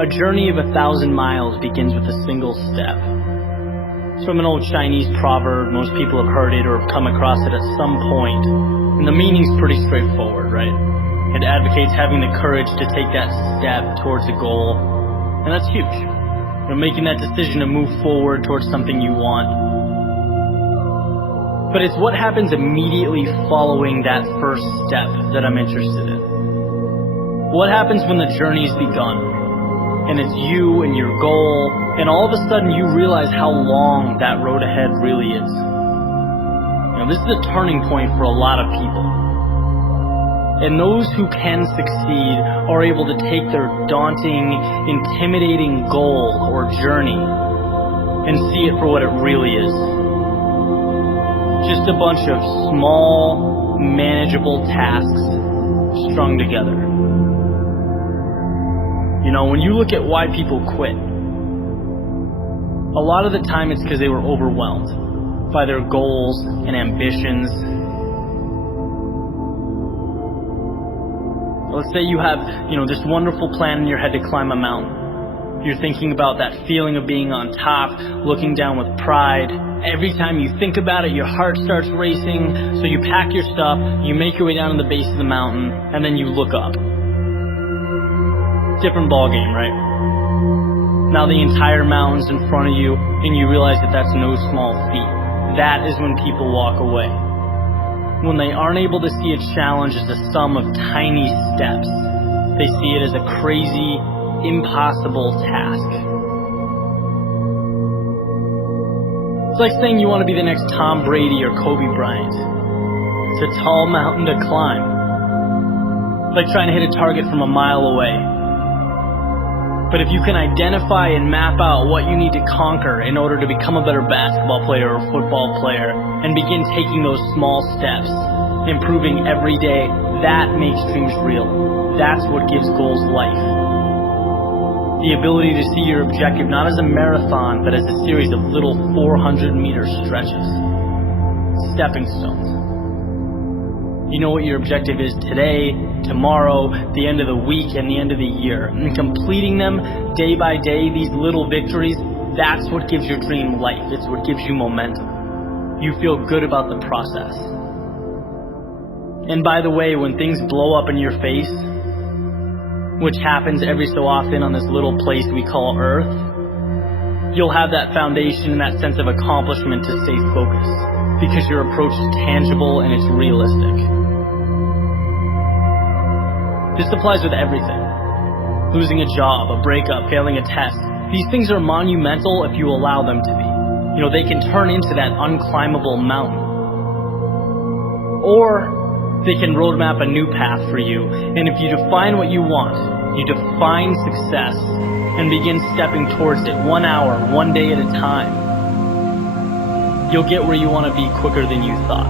A journey of 1,000 miles begins with a single step. It's from an old Chinese proverb. Most people have heard it or have come across it at some point. And the meaning's pretty straightforward, right? It advocates having the courage to take that step towards a goal. And that's huge. Making that decision to move forward towards something you want. But it's what happens immediately following that first step that I'm interested in. What happens when the journey's begun? And it's you and your goal, and all of a sudden you realize how long that road ahead really is. This is a turning point for a lot of people. And those who can succeed are able to take their daunting, intimidating goal or journey and see it for what it really is. Just a bunch of small, manageable tasks strung together. When you look at why people quit, a lot of the time it's because they were overwhelmed by their goals and ambitions. Let's say you have, this wonderful plan in your head to climb a mountain. You're thinking about that feeling of being on top, looking down with pride. Every time you think about it, your heart starts racing. So you pack your stuff, you make your way down to the base of the mountain, and then you look up. Different ball game, right? Now the entire mountain's in front of you, and you realize that that's no small feat. That is when people walk away. When they aren't able to see a challenge as a sum of tiny steps, they see it as a crazy, impossible task. It's like saying you want to be the next Tom Brady or Kobe Bryant. It's a tall mountain to climb. It's like trying to hit a target from a mile away. But if you can identify and map out what you need to conquer in order to become a better basketball player or football player and begin taking those small steps, improving every day, that makes dreams real. That's what gives goals life. The ability to see your objective not as a marathon, but as a series of little 400-meter stretches. Stepping stones. You know what your objective is today, tomorrow, the end of the week, and the end of the year. And completing them day by day, these little victories, that's what gives your dream life. It's what gives you momentum. You feel good about the process. And by the way, when things blow up in your face, which happens every so often on this little place we call Earth, you'll have that foundation and that sense of accomplishment to stay focused, because your approach is tangible and it's realistic. This applies with everything. Losing a job, a breakup, failing a test. These things are monumental if you allow them to be. They can turn into that unclimbable mountain. Or they can roadmap a new path for you. And if you define what you want, you define success and begin stepping towards it 1 hour, 1 day at a time, you'll get where you want to be quicker than you thought.